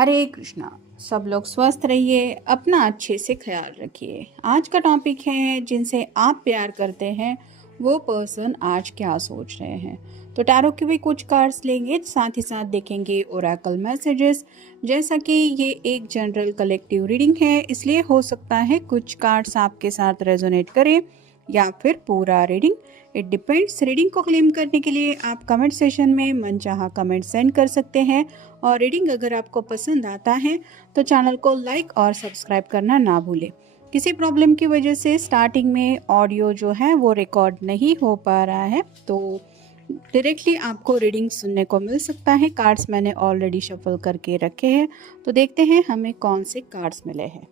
हरे कृष्णा। सब लोग स्वस्थ रहिए, अपना अच्छे से ख्याल रखिए। आज का टॉपिक है जिनसे आप प्यार करते हैं वो पर्सन आज क्या सोच रहे हैं। तो टैरो के भी कुछ कार्ड्स लेंगे, साथ ही साथ देखेंगे ओरेकल मैसेजेस। जैसा कि ये एक जनरल कलेक्टिव रीडिंग है, इसलिए हो सकता है कुछ कार्ड्स आपके साथ रेजोनेट करें या फिर पूरा रीडिंग, इट डिपेंड्स। रीडिंग को क्लेम करने के लिए आप कमेंट सेशन में मनचाहा कमेंट सेंड कर सकते हैं। और रीडिंग अगर आपको पसंद आता है तो चैनल को लाइक और सब्सक्राइब करना ना भूलें। किसी प्रॉब्लम की वजह से स्टार्टिंग में ऑडियो जो है वो रिकॉर्ड नहीं हो पा रहा है, तो डायरेक्टली आपको रीडिंग सुनने को मिल सकता है। कार्ड्स मैंने ऑलरेडी शफल करके रखे हैं, तो देखते हैं हमें कौन से कार्ड्स मिले हैं।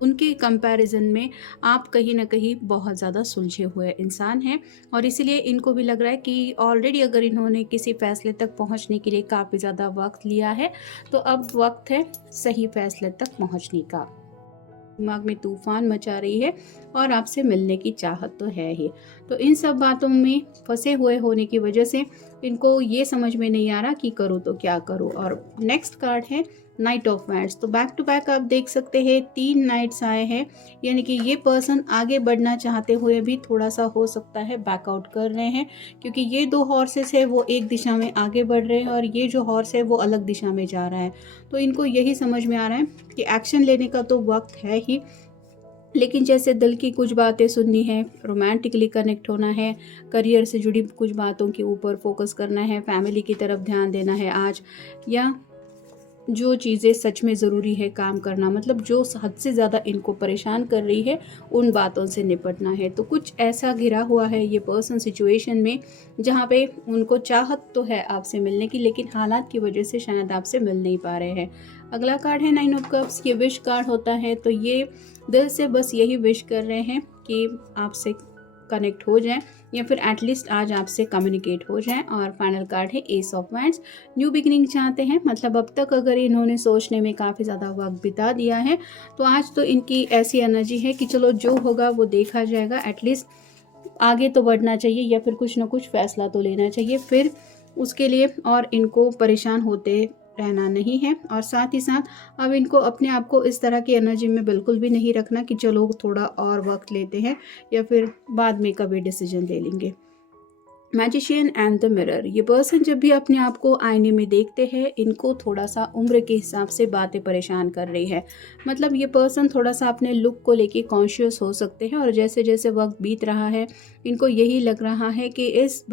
उनके कंपैरिजन में आप कहीं ना कहीं बहुत ज़्यादा सुलझे हुए इंसान हैं, और इसीलिए इनको भी लग रहा है कि ऑलरेडी अगर इन्होंने किसी फैसले तक पहुंचने के लिए काफ़ी ज़्यादा वक्त लिया है, तो अब वक्त है सही फैसले तक पहुंचने का। दिमाग में तूफान मचा रही है और आपसे मिलने की चाहत तो है ही। तो इन सब बातों में फंसे हुए होने की वजह से इनको ये समझ में नहीं आ रहा कि करूँ तो क्या करूँ। और नेक्स्ट कार्ड है नाइट ऑफ वांड्स। तो बैक टू बैक आप देख सकते हैं 3 नाइट्स आए हैं, यानी कि ये पर्सन आगे बढ़ना चाहते हुए भी थोड़ा सा हो सकता है बैकआउट कर रहे हैं, क्योंकि ये 2 हॉर्सेस है वो एक दिशा में आगे बढ़ रहे हैं और ये जो हॉर्स है वो अलग दिशा में जा रहा है। तो इनको यही समझ में आ रहा है कि एक्शन लेने का तो वक्त है ही, लेकिन जैसे दिल की कुछ बातें सुननी है, रोमांटिकली कनेक्ट होना है, करियर से जुड़ी कुछ बातों के ऊपर फोकस करना है, फैमिली की तरफ ध्यान देना है आज, या जो चीज़ें सच में ज़रूरी है काम करना, मतलब जो हद से ज़्यादा इनको परेशान कर रही है उन बातों से निपटना है। तो कुछ ऐसा घिरा हुआ है ये पर्सन सिचुएशन में जहाँ पे उनको चाहत तो है आपसे मिलने की, लेकिन हालात की वजह से शायद आपसे मिल नहीं पा रहे हैं। अगला कार्ड है 9 ऑफ कप्स। ये विश कार्ड होता है, तो ये दिल से बस यही विश कर रहे हैं कि आपसे कनेक्ट हो जाए या फिर एटलीस्ट आज आपसे कम्युनिकेट हो जाए। और फाइनल कार्ड है S of wands. New beginning चाहते हैं, मतलब अब तक अगर इन्होंने सोचने में काफ़ी ज़्यादा वक्त बिता दिया है, तो आज तो इनकी ऐसी एनर्जी है कि चलो जो होगा वो देखा जाएगा, एटलीस्ट आगे तो बढ़ना चाहिए या फिर कुछ ना कुछ फैसला तो लेना चाहिए फिर उसके लिए, और इनको परेशान होते रहना नहीं है। और साथ ही साथ अब इनको अपने आप को इस तरह की एनर्जी में बिल्कुल भी नहीं रखना कि चलो थोड़ा और वक्त लेते हैं या फिर बाद में कभी डिसीजन ले लेंगे। Magician and the mirror. ये पर्सन जब भी अपने आप को आईने में देखते हैं, इनको थोड़ा सा उम्र के हिसाब से बातें परेशान कर रही है। मतलब ये पर्सन थोड़ा सा अपने लुक को लेके कॉन्शियस हो सकते हैं, और जैसे जैसे वक्त बीत रहा है इनको यही लग रहा है कि इस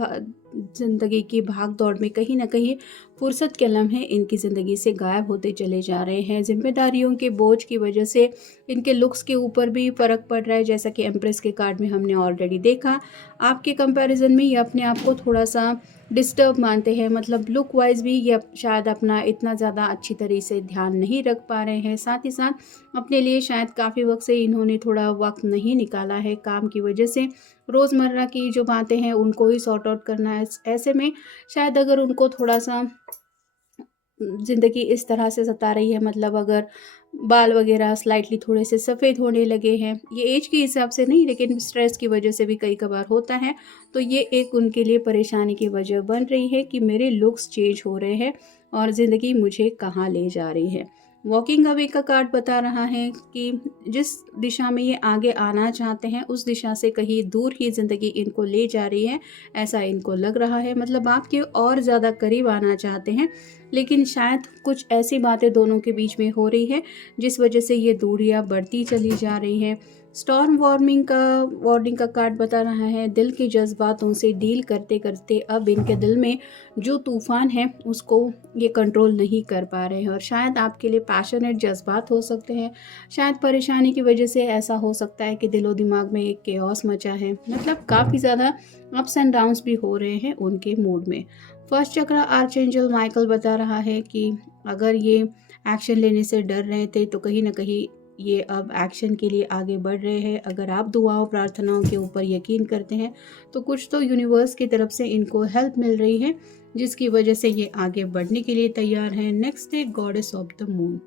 ज़िंदगी की भाग दौड़ में कहीं ना कहीं फुर्सत के लम्हे इनकी ज़िंदगी से गायब होते चले जा रहे हैं। जिम्मेदारियों के बोझ की वजह से इनके लुक्स के ऊपर भी फ़र्क पड़ रहा है, जैसा कि एम्प्रेस के कार्ड में हमने ऑलरेडी देखा। आपके कंपैरिजन में ये अपने आप को थोड़ा सा डिस्टर्ब मानते हैं, मतलब लुक वाइज भी ये शायद अपना इतना ज़्यादा अच्छी तरह से ध्यान नहीं रख पा रहे हैं। साथ ही साथ अपने लिए शायद काफ़ी वक्त से इन्होंने थोड़ा वक्त नहीं निकाला है काम की वजह से। रोज़मर्रा की जो बातें हैं उनको ही सॉर्ट आउट करना है। ऐसे में शायद अगर उनको थोड़ा सा ज़िंदगी इस तरह से सता रही है, मतलब अगर बाल वगैरह स्लाइटली थोड़े से सफ़ेद होने लगे हैं, ये एज के हिसाब से नहीं लेकिन स्ट्रेस की वजह से भी कई कबार होता है, तो ये एक उनके लिए परेशानी की वजह बन रही है कि मेरे लुक्स चेंज हो रहे हैं और ज़िंदगी मुझे कहाँ ले जा रही है। वॉकिंग अवे का कार्ड बता रहा है कि जिस दिशा में ये आगे आना चाहते हैं उस दिशा से कहीं दूर ही ज़िंदगी इनको ले जा रही है, ऐसा इनको लग रहा है। मतलब आपके और ज़्यादा करीब आना चाहते हैं, लेकिन शायद कुछ ऐसी बातें दोनों के बीच में हो रही है जिस वजह से ये दूरियां बढ़ती चली जा रही हैं। स्टॉर्म वार्निंग का कार्ड बता रहा है दिल के जज्बातों से डील करते करते अब इनके दिल में जो तूफान है उसको ये कंट्रोल नहीं कर पा रहे हैं, और शायद आपके लिए पैशनेट जज्बात हो सकते हैं। शायद परेशानी की वजह से ऐसा हो सकता है कि दिलो दिमाग में एक केओस मचा है, मतलब काफ़ी ज़्यादा अप्स एंड डाउन्स भी हो रहे हैं उनके मूड में। फर्स्ट चक्र आर्चएंजल माइकल बता रहा है कि अगर ये एक्शन लेने से डर रहे थे तो कहीं ना कहीं ये अब एक्शन के लिए आगे बढ़ रहे हैं। अगर आप दुआओं प्रार्थनाओं के ऊपर यकीन करते हैं तो कुछ तो यूनिवर्स की तरफ से इनको हेल्प मिल रही है, जिसकी वजह से ये आगे बढ़ने के लिए तैयार हैं। नेक्स्ट है goddess of the moon.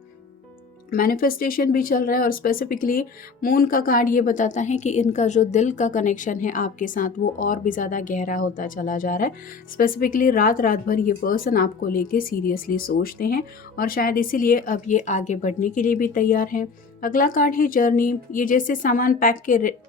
Manifestation भी चल रहा है और स्पेसिफिकली मून का कार्ड ये बताता है कि इनका जो दिल का कनेक्शन है आपके साथ वो और भी ज़्यादा गहरा होता चला जा रहा है। स्पेसिफिकली रात रात भर ये पर्सन आपको लेके सीरियसली सोचते हैं और शायद इसीलिए अब ये आगे बढ़ने के लिए भी तैयार हैं। अगला कार्ड है जर्नी। ये जैसे सामान पैक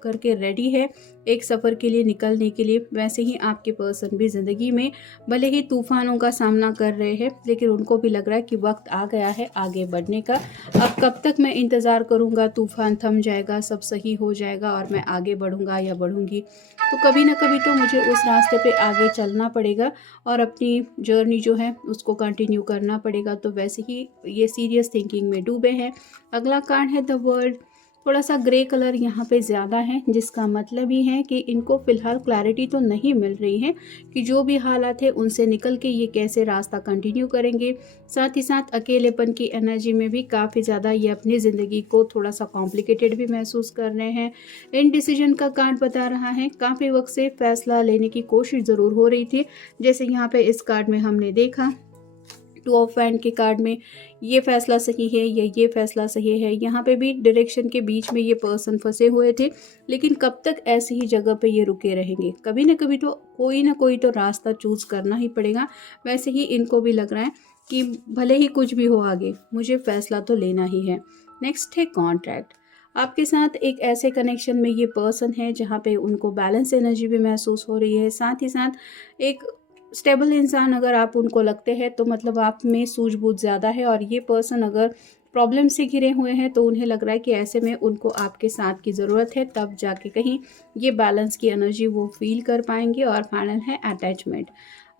करके रेडी है एक सफ़र के लिए निकलने के लिए, वैसे ही आपके पर्सन भी ज़िंदगी में भले ही तूफानों का सामना कर रहे हैं, लेकिन उनको भी लग रहा है कि वक्त आ गया है आगे बढ़ने का। अब कब तक मैं इंतज़ार करूँगा, तूफान थम जाएगा, सब सही हो जाएगा और मैं आगे बढ़ूँगा या बढ़ूँगी। तो कभी ना कभी तो मुझे उस रास्ते पे आगे चलना पड़ेगा और अपनी जर्नी जो है उसको कंटिन्यू करना पड़ेगा। तो वैसे ही ये सीरियस थिंकिंग में डूबे हैं। अगला कार्ड है द वर्ल्ड। थोड़ा सा ग्रे कलर यहाँ पे ज़्यादा है, जिसका मतलब ही है कि इनको फ़िलहाल क्लैरिटी तो नहीं मिल रही है कि जो भी हालात है उनसे निकल के ये कैसे रास्ता कंटिन्यू करेंगे। साथ ही साथ अकेलेपन की एनर्जी में भी काफ़ी ज़्यादा ये अपनी ज़िंदगी को थोड़ा सा कॉम्प्लिकेटेड भी महसूस कर रहे हैं। इनडिसीजन का कार्ड बता रहा है काफ़ी वक्त से फ़ैसला लेने की कोशिश ज़रूर हो रही थी, जैसे यहाँ पे इस कार्ड में हमने देखा टू ऑफ हैंड के कार्ड में ये फैसला सही है या ये फैसला सही है। यहाँ पे भी डायरेक्शन के बीच में ये पर्सन फंसे हुए थे, लेकिन कब तक ऐसी ही जगह पे ये रुके रहेंगे। कभी ना कोई तो रास्ता चूज करना ही पड़ेगा। वैसे ही इनको भी लग रहा है कि भले ही कुछ भी हो आगे, मुझे फैसला तो लेना ही है। नेक्स्ट है कॉन्ट्रैक्ट। आपके साथ एक ऐसे कनेक्शन में ये पर्सन है जहाँ पे उनको बैलेंस एनर्जी भी महसूस हो रही है। साथ ही साथ एक स्टेबल इंसान अगर आप उनको लगते हैं तो मतलब आप में सूझबूझ ज़्यादा है, और ये पर्सन अगर प्रॉब्लम से घिरे हुए हैं तो उन्हें लग रहा है कि ऐसे में उनको आपके साथ की ज़रूरत है, तब जाके कहीं ये बैलेंस की एनर्जी वो फील कर पाएंगे। और फाइनल है अटैचमेंट।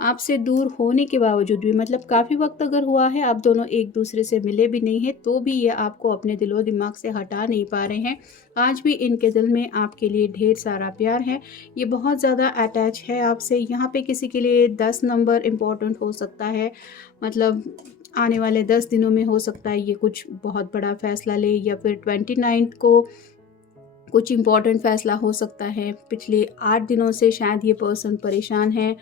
आपसे दूर होने के बावजूद भी, मतलब काफ़ी वक्त अगर हुआ है आप दोनों एक दूसरे से मिले भी नहीं हैं, तो भी ये आपको अपने दिलो दिमाग से हटा नहीं पा रहे हैं। आज भी इनके दिल में आपके लिए ढेर सारा प्यार है। ये बहुत ज़्यादा अटैच है आपसे। यहाँ पे किसी के लिए 10 नंबर इम्पोर्टेंट हो सकता है, मतलब आने वाले 10 दिनों में हो सकता है ये कुछ बहुत बड़ा फैसला ले, या फिर 29 को कुछ इम्पोर्टेंट फैसला हो सकता है। पिछले 8 दिनों से शायद ये पर्सन परेशान है,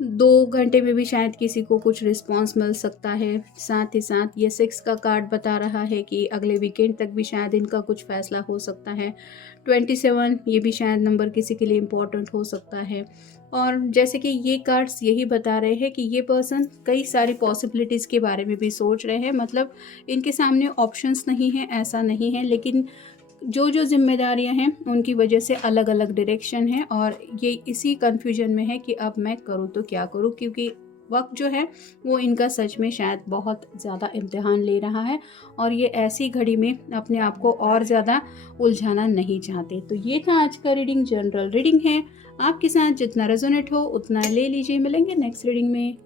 2 घंटे में भी शायद किसी को कुछ रिस्पांस मिल सकता है। साथ ही साथ ये 6 का कार्ड बता रहा है कि अगले वीकेंड तक भी शायद इनका कुछ फैसला हो सकता है। 27 ये भी शायद नंबर किसी के लिए इम्पोर्टेंट हो सकता है। और जैसे कि ये कार्ड्स यही बता रहे हैं कि ये पर्सन कई सारी पॉसिबिलिटीज़ के बारे में भी सोच रहे हैं, मतलब इनके सामने ऑप्शंस नहीं हैं ऐसा नहीं है, लेकिन जो जो जिम्मेदारियां हैं उनकी वजह से अलग अलग डायरेक्शन है, और ये इसी कन्फ्यूजन में है कि अब मैं करूँ तो क्या करूँ, क्योंकि वक्त जो है वो इनका सच में शायद बहुत ज़्यादा इम्तिहान ले रहा है, और ये ऐसी घड़ी में अपने आप को और ज़्यादा उलझाना नहीं चाहते। तो ये था आज का रीडिंग, जनरल रीडिंग है। आपके साथ जितना रेजोनेट हो उतना ले लीजिए। मिलेंगे नेक्स्ट रीडिंग में।